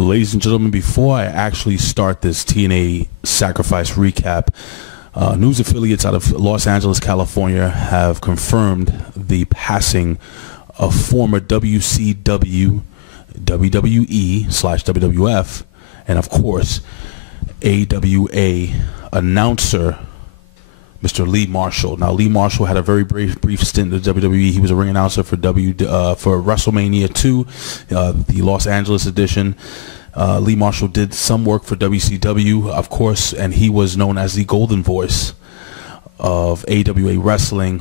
Ladies and gentlemen, before I actually start this TNA Sacrifice recap, news affiliates out of Los Angeles, California have confirmed the passing of former WCW, WWE/WWF, and of course AWA announcer Mr. Lee Marshall. Now, Lee Marshall had a very brief stint in the WWE. He was a ring announcer for WrestleMania 2, the Los Angeles edition. Lee Marshall did some work for WCW, of course, and he was known as the golden voice of AWA Wrestling,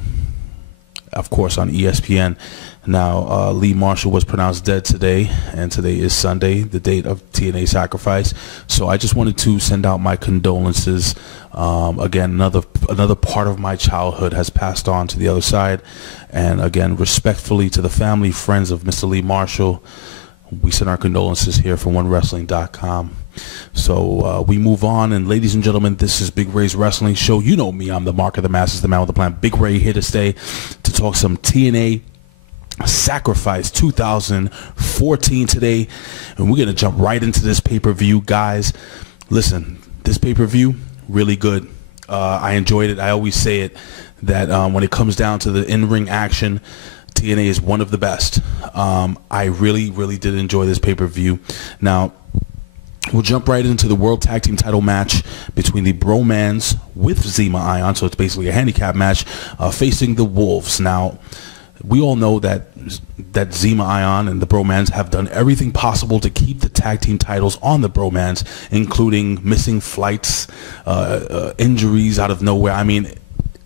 of course, on ESPN. Now, Lee Marshall was pronounced dead today, and today is Sunday, the date of TNA Sacrifice. So I just wanted to send out my condolences. Again, another part of my childhood has passed on to the other side. And again, respectfully to the family, friends of Mr. Lee Marshall, we send our condolences here from OneWrestling.com. So we move on, and ladies and gentlemen, this is Big Ray's Wrestling Show. You know me, I'm the Mark of the Masses, the man with the plan. Big Ray here to stay to talk some TNA Sacrifice 2014 today, and we're gonna jump right into this pay-per-view, guys. Listen, this pay-per-view really good. I enjoyed it. I always say it that when it comes down to the in-ring action, TNA is one of the best. I really did enjoy this pay-per-view. Now we'll jump right into the World Tag Team title match between the Bromans with Zema Ion, so it's basically a handicap match, facing the Wolves. Now, we all know that Zema Ion and the Bromans have done everything possible to keep the tag team titles on the Bromans, including missing flights, injuries out of nowhere. I mean,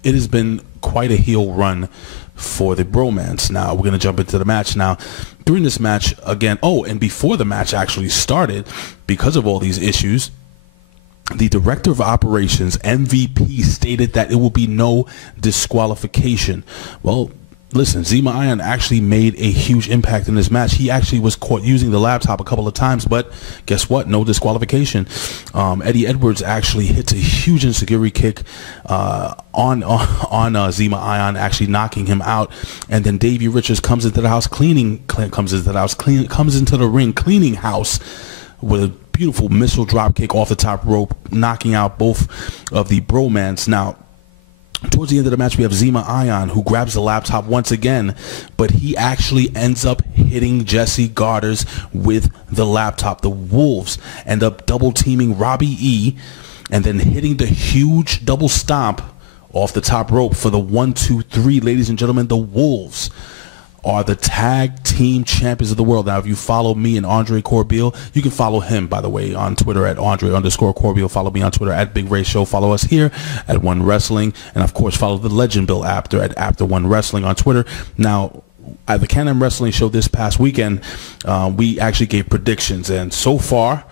it has been quite a heel run for the Bromans. Now, we're going to jump into the match now. During this match, again, and before the match actually started, because of all these issues, the Director of Operations, MVP, stated that it will be no disqualification. Well, listen, Zema Ion actually made a huge impact in this match. He actually was caught using the laptop a couple of times, but guess what? No disqualification. Eddie Edwards actually hits a huge insecurity kick on Zema Ion, actually knocking him out. And then Davey Richards comes into the ring, cleaning house with a beautiful missile drop kick off the top rope, knocking out both of the Bromans. Now, towards the end of the match, we have Zema Ion, who grabs the laptop once again, but he actually ends up hitting Jesse Garters with the laptop. The Wolves end up double teaming Robbie E, and then hitting the huge double stomp off the top rope for the 1, 2, 3. Ladies and gentlemen, the Wolves are the tag team champions of the world. Now, if you follow me and Andre Corbeil, you can follow him, by the way, on Twitter at Andre_Corbeil. Follow me on Twitter at Big Ray Show. Follow us here at One Wrestling. And, of course, follow the Legend Bill Apter at After One Wrestling on Twitter. Now, at the Can-Am Wrestling Show this past weekend, we actually gave predictions. And so far,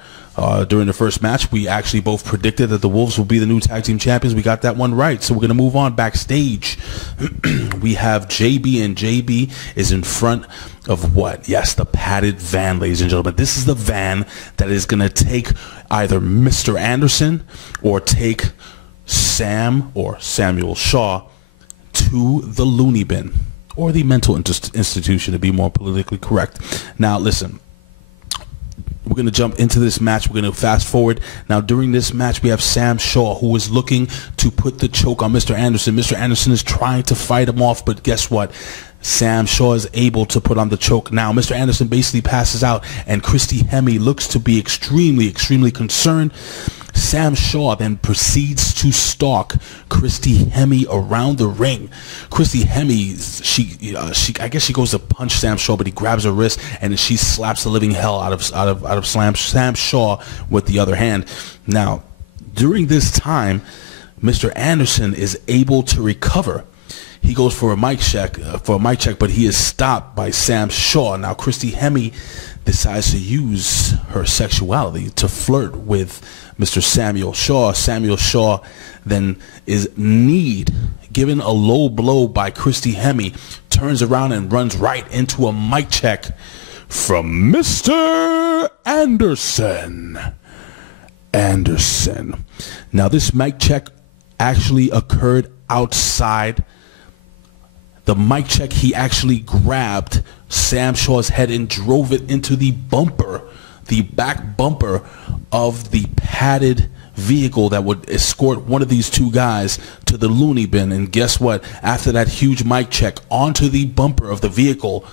during the first match, we actually both predicted that the Wolves will be the new tag team champions. We got that one right. So we're going to move on backstage. We have JB, and JB is in front of what? Yes, the padded van, ladies and gentlemen. This is the van that is going to take either Mr. Anderson or take Sam or Samuel Shaw to the looney bin, or the mental institution, to be more politically correct. Now, listen. We're going to jump into this match. We're going to fast forward. Now, during this match, we have Sam Shaw, who is looking to put the choke on Mr. Anderson. Mr. Anderson is trying to fight him off, but guess what? Sam Shaw is able to put on the choke. Now, Mr. Anderson basically passes out, and Christy Hemme looks to be extremely concerned. Sam Shaw then proceeds to stalk Christy Hemme around the ring. Christy Hemme, I guess she goes to punch Sam Shaw, but he grabs her wrist and she slaps the living hell out of Sam Shaw with the other hand. Now, during this time, Mr. Anderson is able to recover. He goes for a mic check, but he is stopped by Sam Shaw. Now, Christy Hemme decides to use her sexuality to flirt with Mr. Samuel Shaw. Samuel Shaw then is given a low blow by Christy Hemme, turns around and runs right into a mic check from Mr. Anderson. Now, this mic check actually occurred outside. The mic check, he actually grabbed Sam Shaw's head and drove it into the bumper the back bumper of the padded vehicle that would escort one of these two guys to the looney bin. And guess what? After that huge mic check onto the bumper of the vehicle,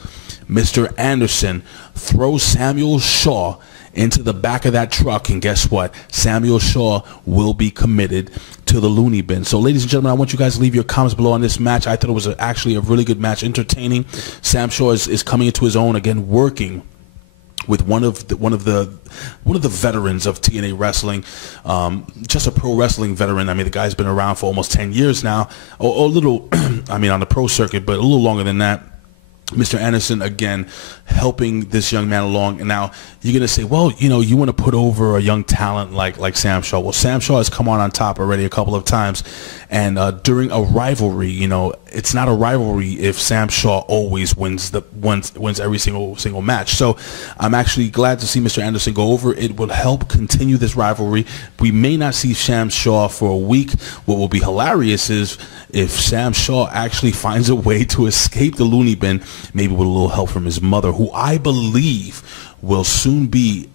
Mr. Anderson throws Samuel Shaw into the back of that truck, and guess what? Samuel Shaw will be committed to the looney bin. So, ladies and gentlemen, I want you guys to leave your comments below on this match. I thought it was actually a really good match, entertaining. Sam Shaw is coming into his own again, working with one of the veterans of TNA wrestling, just a pro wrestling veteran. I mean, the guy's been around for almost 10 years now, or a little, I mean, on the pro circuit, but a little longer than that. Mr. Anderson, again, helping this young man along. And now you're going to say, well, you know, you want to put over a young talent like Sam Shaw. Well, Sam Shaw has come on top already a couple of times. And during a rivalry, you know, it's not a rivalry if Sam Shaw always wins every single match. So I'm actually glad to see Mr. Anderson go over. It will help continue this rivalry. We may not see Sam Shaw for a week. What will be hilarious is if Sam Shaw actually finds a way to escape the looney bin, maybe with a little help from his mother, who I believe will soon be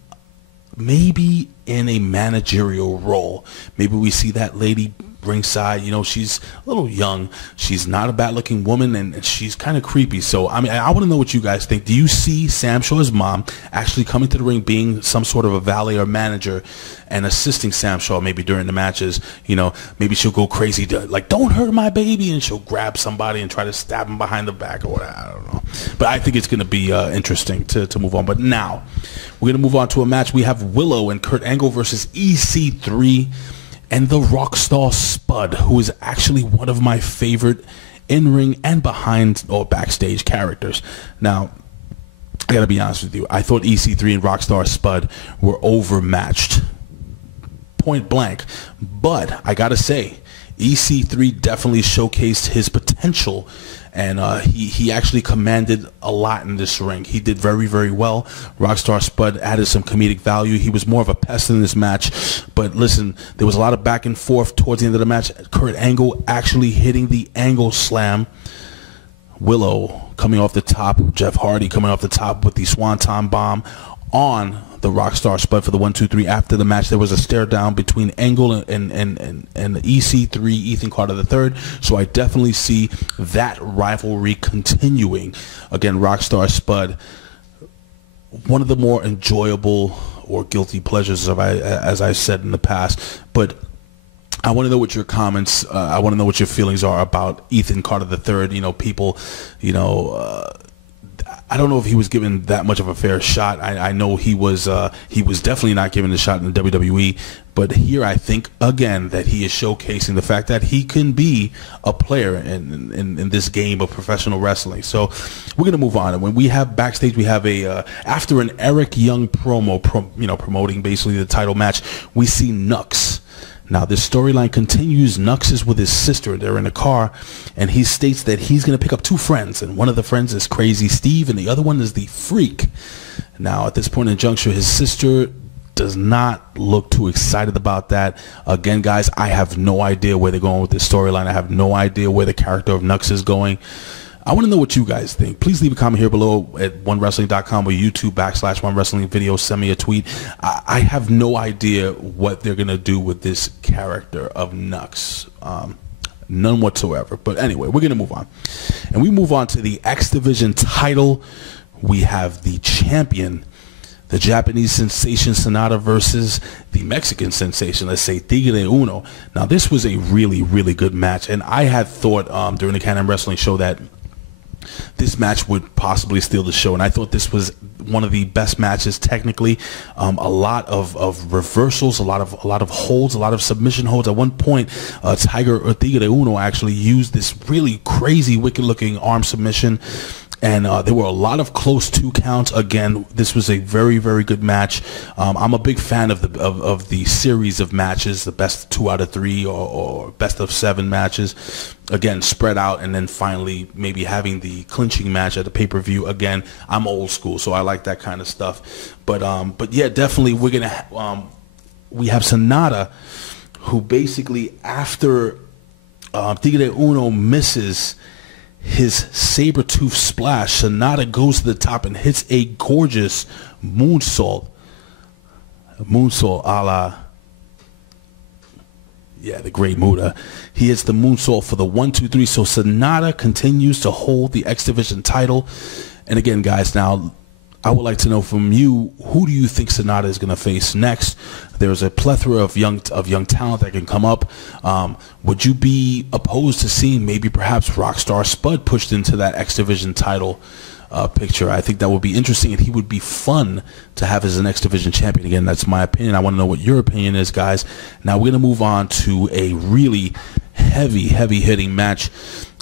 maybe in a managerial role. Maybe we see that lady ringside. You know, she's a little young, she's not a bad looking woman, and she's kind of creepy. So I mean, I want to know what you guys think. Do you see Sam Shaw's mom actually coming to the ring, being some sort of a valet or manager, and assisting Sam Shaw maybe during the matches? You know, maybe she'll go crazy, like, don't hurt my baby, and she'll grab somebody and try to stab him behind the back or whatever. I don't know, but I think it's going to be interesting to move on. But now we're going to move on to a match. We have Willow and Kurt Angle versus EC3 and the Rockstar Spud, who is actually one of my favorite in-ring and behind or backstage characters. Now, I gotta be honest with you, I thought EC3 and Rockstar Spud were overmatched, point blank. But I gotta say, EC3 definitely showcased his potential, and he actually commanded a lot in this ring. He did very, very well. Rockstar Spud added some comedic value. He was more of a pest in this match. But listen, there was a lot of back and forth towards the end of the match. Kurt Angle actually hitting the angle slam. Willow coming off the top. Jeff Hardy coming off the top with the Swanton bomb on the Rockstar Spud for the 1-2-3. After the match, there was a stare down between Angle and EC3, Ethan Carter III. So I definitely see that rivalry continuing. Again, Rockstar Spud, one of the more enjoyable or guilty pleasures, as I said in the past. But I want to know what your comments, I want to know what your feelings are about Ethan Carter III. You know, people, you know, I don't know if he was given that much of a fair shot. I know he was definitely not given a shot in the WWE, but here I think again that he is showcasing the fact that he can be a player in this game of professional wrestling. So we're gonna move on. And when we have backstage, we have a after an Eric Young promo, promoting basically the title match, we see Nux. Now, this storyline continues. Nux is with his sister. They're in a car, and he states that he's going to pick up two friends, and one of the friends is Crazy Steve, and the other one is the Freak. Now, at this point in the juncture, his sister does not look too excited about that. Again, guys, I have no idea where they're going with this storyline. I have no idea where the character of Nux is going. I want to know what you guys think. Please leave a comment here below at onewrestling.com or YouTube/OneWrestling videos. Send me a tweet. I have no idea what they're going to do with this character of Nux. None whatsoever. But anyway, we're going to move on. And we move on to the X Division title. We have the champion, the Japanese sensation Sanada versus the Mexican sensation, let's say, Tigre Uno. Now, this was a really, really good match. And I had thought during the Can-Am Wrestling show that this match would possibly steal the show, and I thought this was one of the best matches technically. A lot of reversals, a lot of holds, a lot of submission holds. At one point, Tigre Uno actually used this really crazy, wicked-looking arm submission, and there were a lot of close two counts. Again, this was a very, very good match. I'm a big fan of the series of matches, the best 2 out of 3 or best of 7 matches. Again, spread out, and then finally maybe having the clinching match at the pay-per-view. Again, I'm old school, so I like that kind of stuff. But yeah, definitely we have Sanada, who basically after Tigre Uno misses his saber-tooth splash, Sanada goes to the top and hits a gorgeous moonsault moonsault a la, yeah, the Great Muta. He hits the moonsault for the 1-2-3. So Sanada continues to hold the X Division title. And again, guys, now I would like to know from you, who do you think Sanada is going to face next? There's a plethora of young talent that can come up. Would you be opposed to seeing maybe perhaps Rockstar Spud pushed into that X Division title picture? I think that would be interesting, and he would be fun to have as an X Division champion. Again, that's my opinion. I want to know what your opinion is, guys. Now we're going to move on to a really heavy hitting match.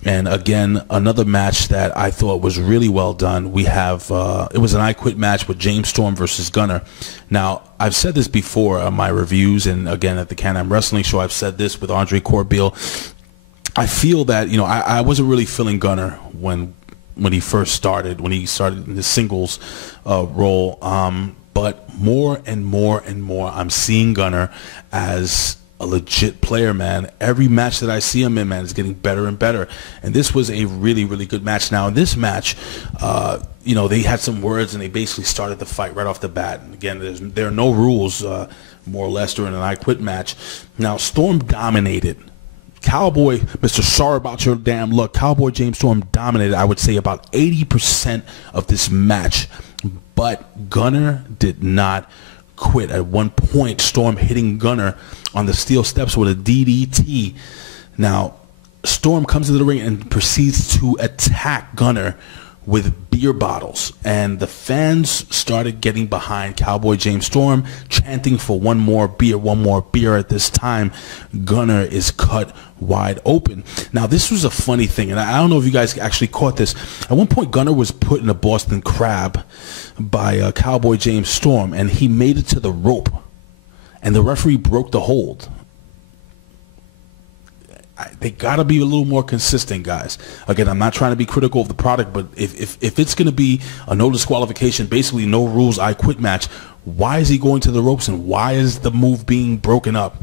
And again, another match that I thought was really well done. We have, it was an I Quit match with James Storm versus Gunner. Now, I've said this before on my reviews, and again at the Can-Am Wrestling Show, I've said this with Andre Corbeil. I feel that, you know, I wasn't really feeling Gunner when he first started, when he started in the singles role. But more and more and more, I'm seeing Gunner as a legit player, man. Every match that I see him in, man, is getting better and better. And this was a really good match. Now, in this match, you know, they had some words, and they basically started the fight right off the bat. And again, there are no rules, more or less, during an I Quit match. Now, Storm dominated. Cowboy, Mr. Sorry About Your Damn Luck, Cowboy James Storm dominated, I would say, about 80% of this match. But Gunner did not quit. At one point, Storm hitting Gunner on the steel steps with a DDT. Now, Storm comes into the ring and proceeds to attack Gunner with beer bottles, and the fans started getting behind Cowboy James Storm, chanting for one more beer. At this time, Gunner is cut wide open. Now, this was a funny thing, and I don't know if you guys actually caught this. At one point, Gunner was put in a Boston Crab by Cowboy James Storm, and he made it to the rope, and the referee broke the hold. They got to be a little more consistent, guys. Again, I'm not trying to be critical of the product, but if it's going to be a no disqualification, basically no rules, I Quit match, why is he going to the ropes, and why is the move being broken up?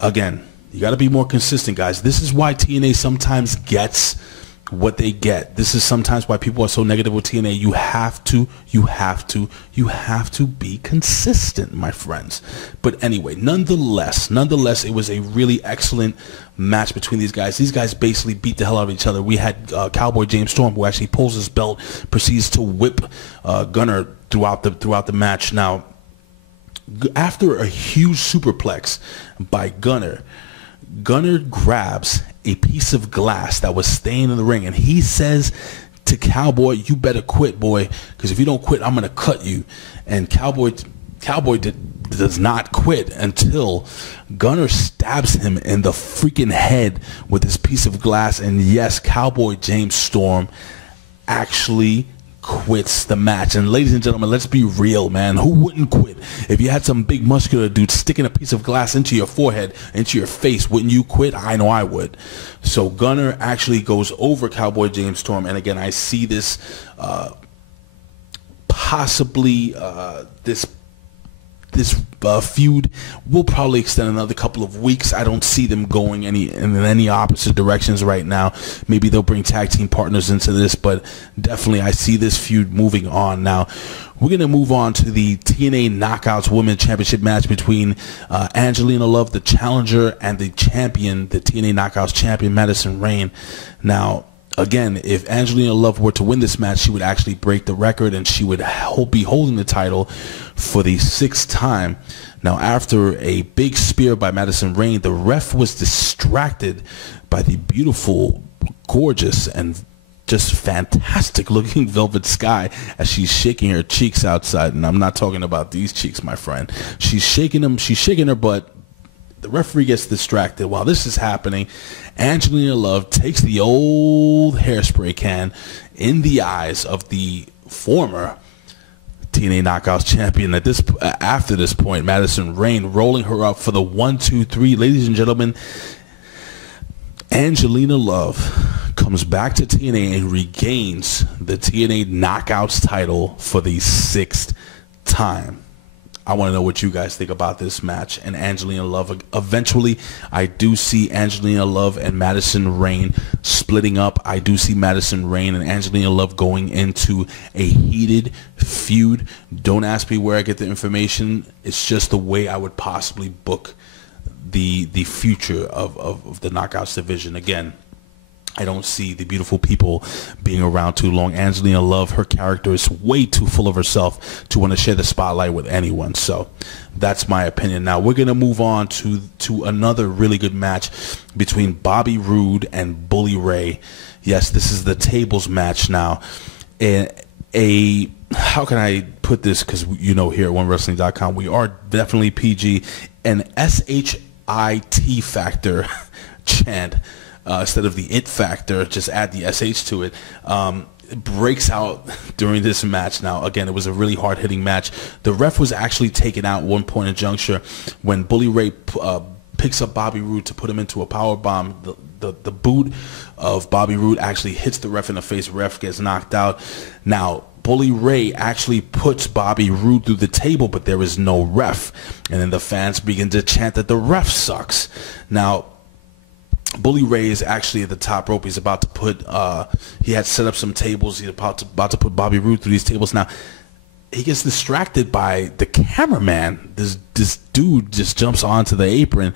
Again, you got to be more consistent, guys. This is why TNA sometimes gets what they get. This is sometimes why people are so negative with TNA. You have to be consistent, my friends. But anyway, nonetheless, it was a really excellent match between these guys. These guys basically beat the hell out of each other. We had Cowboy James Storm, who actually pulls his belt, proceeds to whip Gunner throughout the match. Now, after a huge superplex by Gunner grabs a piece of glass that was staying in the ring, and he says to Cowboy, "You better quit, boy, because if you don't quit, I'm gonna cut you." And Cowboy does not quit until Gunner stabs him in the freaking head with this piece of glass. And yes, Cowboy James Storm actually quits the match. And ladies and gentlemen, let's be real, man. Who wouldn't quit? If you had some big muscular dude sticking a piece of glass into your forehead, into your face, wouldn't you quit? I know I would. So Gunner actually goes over Cowboy James Storm. And again, I see this possibly this feud will probably extend another couple of weeks. I don't see them going in any opposite directions right now. Maybe they'll bring tag team partners into this, but definitely I see this feud moving on. Now, we're going to move on to the TNA Knockouts Women's Championship match between Angelina Love, the challenger, and the champion, the TNA Knockouts champion, Madison Rayne. Now, again, if Angelina Love were to win this match, she would actually break the record, and she would be holding the title for the 6th time. Now, after a big spear by Madison Rayne, the ref was distracted by the beautiful, gorgeous, and just fantastic looking Velvet Sky as she's shaking her cheeks outside. And I'm not talking about these cheeks, my friend. She's shaking them. She's shaking her butt. The referee gets distracted. While this is happening, Angelina Love takes the old hairspray can in the eyes of the former TNA Knockouts champion. After this point, Madison Rayne rolling her up for the 1-2-3. Ladies and gentlemen, Angelina Love comes back to TNA and regains the TNA Knockouts title for the 6th time. I want to know what you guys think about this match and Angelina Love. Eventually, I do see Angelina Love and Madison Rayne splitting up. I do see Madison Rayne and Angelina Love going into a heated feud. Don't ask me where I get the information. It's just the way I would possibly book the future of the Knockouts division. Again, I don't see the beautiful people being around too long. Angelina Love, her character is way too full of herself to want to share the spotlight with anyone. So that's my opinion. Now we're going to move on to another really good match between Bobby Roode and Bully Ray. Yes, this is the tables match now. How can I put this? Because, you know, here at OneWrestling.com, we are definitely PG. An SHIT factor chant. Instead of the it factor, just add the SH to it. It breaks out during this match. Now, again, it was a really hard-hitting match. The ref was actually taken out at one point in juncture when Bully Ray picks up Bobby Roode to put him into a power bomb. The boot of Bobby Roode actually hits the ref in the face. Ref gets knocked out. Now, Bully Ray actually puts Bobby Roode through the table, but there is no ref. And then the fans begin to chant that the ref sucks. Now, Bully Ray is actually at the top rope. He's about to put, he had set up some tables. He's about to put Bobby Roode through these tables. Now, he gets distracted by the cameraman. This dude just jumps onto the apron,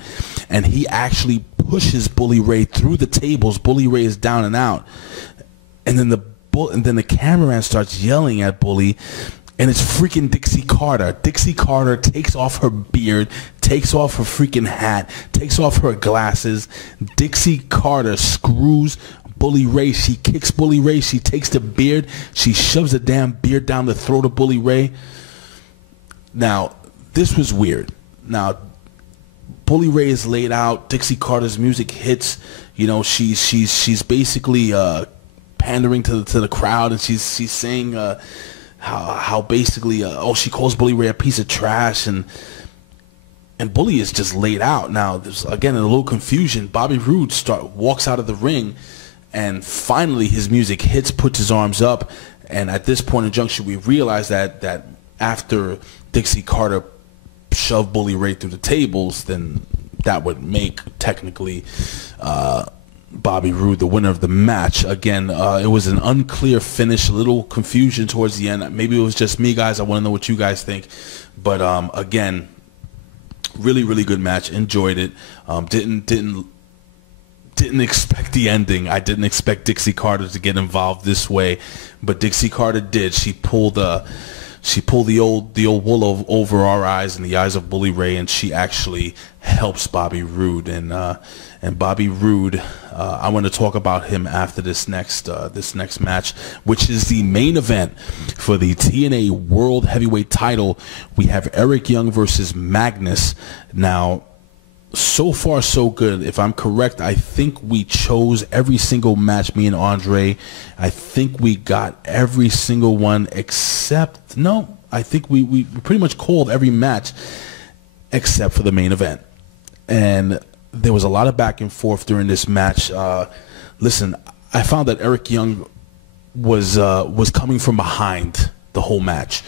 and he actually pushes Bully Ray through the tables. Bully Ray is down and out. And then the cameraman starts yelling at Bully, and it's freaking Dixie Carter. Dixie Carter takes off her beard, takes off her freaking hat, takes off her glasses. Dixie Carter screws Bully Ray. She kicks Bully Ray. She takes the beard. She shoves the damn beard down the throat of Bully Ray. Now, this was weird. Now, Bully Ray is laid out. Dixie Carter's music hits. You know, she's basically pandering to the crowd, and she's saying how basically she calls Bully Ray a piece of trash, and Bully is just laid out. Now there's again a little confusion. Bobby Roode walks out of the ring, and finally his music hits, puts his arms up, and at this point in junction we realize that after Dixie Carter shoved Bully Ray through the tables, then that would make technically Bobby Roode the winner of the match. Again, it was an unclear finish, a little confusion towards the end. Maybe it was just me, guys. I want to know what you guys think. But again, really, really good match. Enjoyed it. Didn't expect the ending. I didn't expect Dixie Carter to get involved this way, but Dixie Carter did. She pulled the old Willow over our eyes and the eyes of Bully Ray, and she actually helps Bobby Roode. And Bobby Roode, I want to talk about him after this next match, which is the main event for the TNA World Heavyweight title. We have Eric Young versus Magnus. Now, so far so good. If I'm correct, I think we chose every single match, me and Andre. I think we got every single one except, no, I think we pretty much called every match except for the main event. And there was a lot of back and forth during this match. Listen, I found that Eric Young was coming from behind the whole match.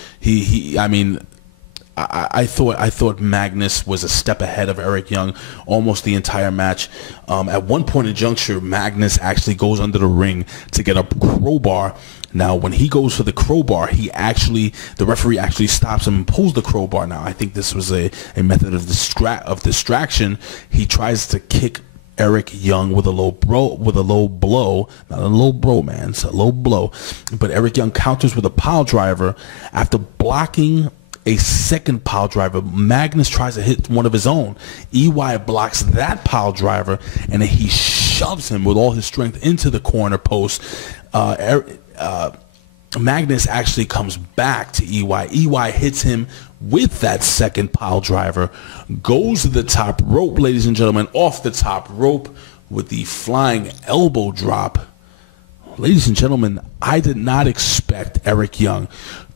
I thought Magnus was a step ahead of Eric Young almost the entire match. At one point in juncture, Magnus actually goes under the ring to get a crowbar. Now, when he goes for the crowbar, the referee actually stops him and pulls the crowbar. Now, I think this was a method of distraction. He tries to kick Eric Young with a low blow, not a low bro, man, it's a low blow. But Eric Young counters with a pile driver. After blocking a second pile driver, Magnus tries to hit one of his own. EY blocks that pile driver, and then he shoves him with all his strength into the corner post. Magnus actually comes back to EY. EY hits him with that second pile driver, goes to the top rope, ladies and gentlemen, off the top rope with the flying elbow drop. Ladies and gentlemen, I did not expect Eric Young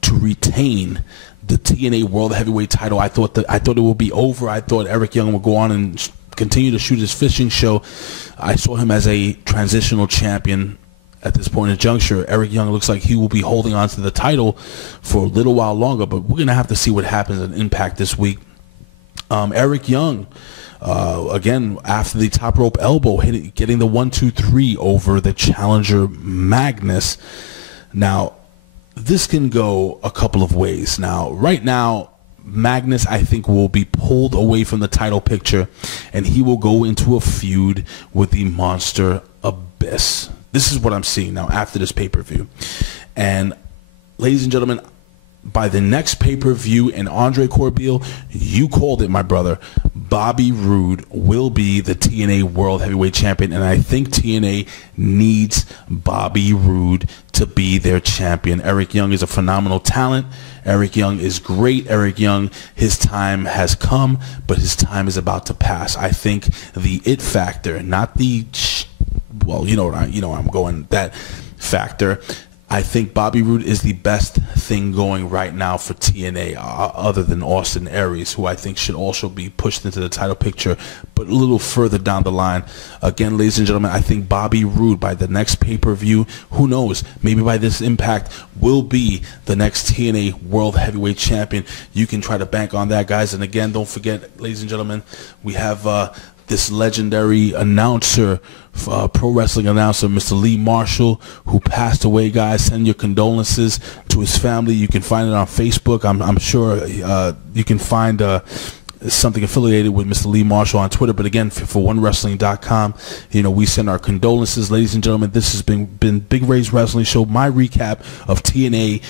to retain the TNA World Heavyweight title. I thought it would be over. I thought Eric Young would go on and continue to shoot his fishing show. I saw him as a transitional champion, at this point in the juncture, Eric Young looks like he will be holding on to the title for a little while longer, but we're going to have to see what happens in Impact this week. Eric Young, again, after the top rope elbow, getting the 1-2-3 over the challenger Magnus. Now, this can go a couple of ways. Now, right now, Magnus, I think, will be pulled away from the title picture, and he will go into a feud with the Monster Abyss. This is what I'm seeing now after this pay-per-view. And, ladies and gentlemen, by the next pay-per-view, and Andre Corbeil, you called it, my brother, Bobby Roode will be the TNA World Heavyweight Champion, and I think TNA needs Bobby Roode to be their champion. Eric Young is a phenomenal talent. Eric Young is great. Eric Young, his time has come, but his time is about to pass. I think the it factor, not the, well, I'm going, that factor. I think Bobby Roode is the best thing going right now for TNA, other than Austin Aries, who I think should also be pushed into the title picture, but a little further down the line. Again, ladies and gentlemen, I think Bobby Roode, by the next pay-per-view, who knows, maybe by this Impact, will be the next TNA World Heavyweight Champion. You can try to bank on that, guys. And again, don't forget, ladies and gentlemen, we have this legendary announcer, pro wrestling announcer, Mr. Lee Marshall, who passed away, guys. Send your condolences to his family. You can find it on Facebook. I'm sure you can find something affiliated with Mr. Lee Marshall on Twitter. But again, for OneWrestling.com, we send our condolences. Ladies and gentlemen, this has been Big Ray's Wrestling Show, my recap of TNA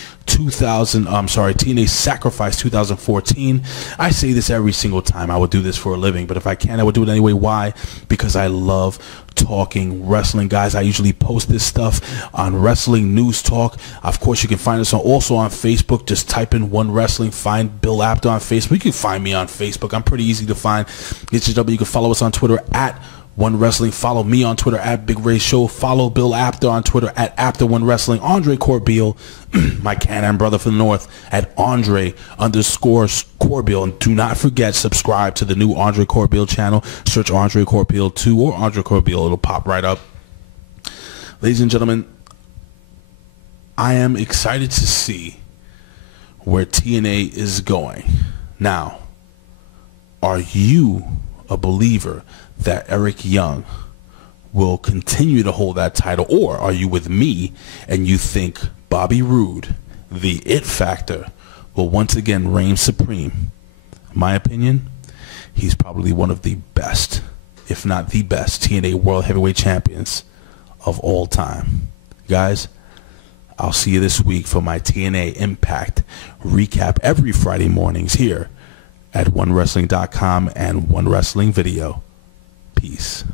Sacrifice 2014. I say this every single time. I would do this for a living, but if I can, I would do it anyway. Why? Because I love talking wrestling, guys. I usually post this stuff on Wrestling News Talk. Of course, you can find us also on Facebook. Just type in One Wrestling, find Bill Apter on Facebook. You can find me on Facebook. I'm pretty easy to find. You can follow us on Twitter at One Wrestling. Follow me on Twitter at Big Ray Show. Follow Bill Apter on Twitter at Apter One Wrestling. Andre Corbeil, my Can-Am brother from the north, at Andre_Corbeil. And do not forget, subscribe to the new Andre Corbeil channel. Search Andre Corbeil 2 or Andre Corbeil. It'll pop right up. Ladies and gentlemen, I am excited to see where TNA is going. Now, are you a believer that Eric Young will continue to hold that title, or are you with me and you think Bobby Roode, the it factor, will once again reign supreme? My opinion, he's probably one of the best, if not the best, TNA World Heavyweight Champions of all time. Guys, I'll see you this week for my TNA Impact recap every Friday mornings here at OneWrestling.com and One Wrestling Video. Peace.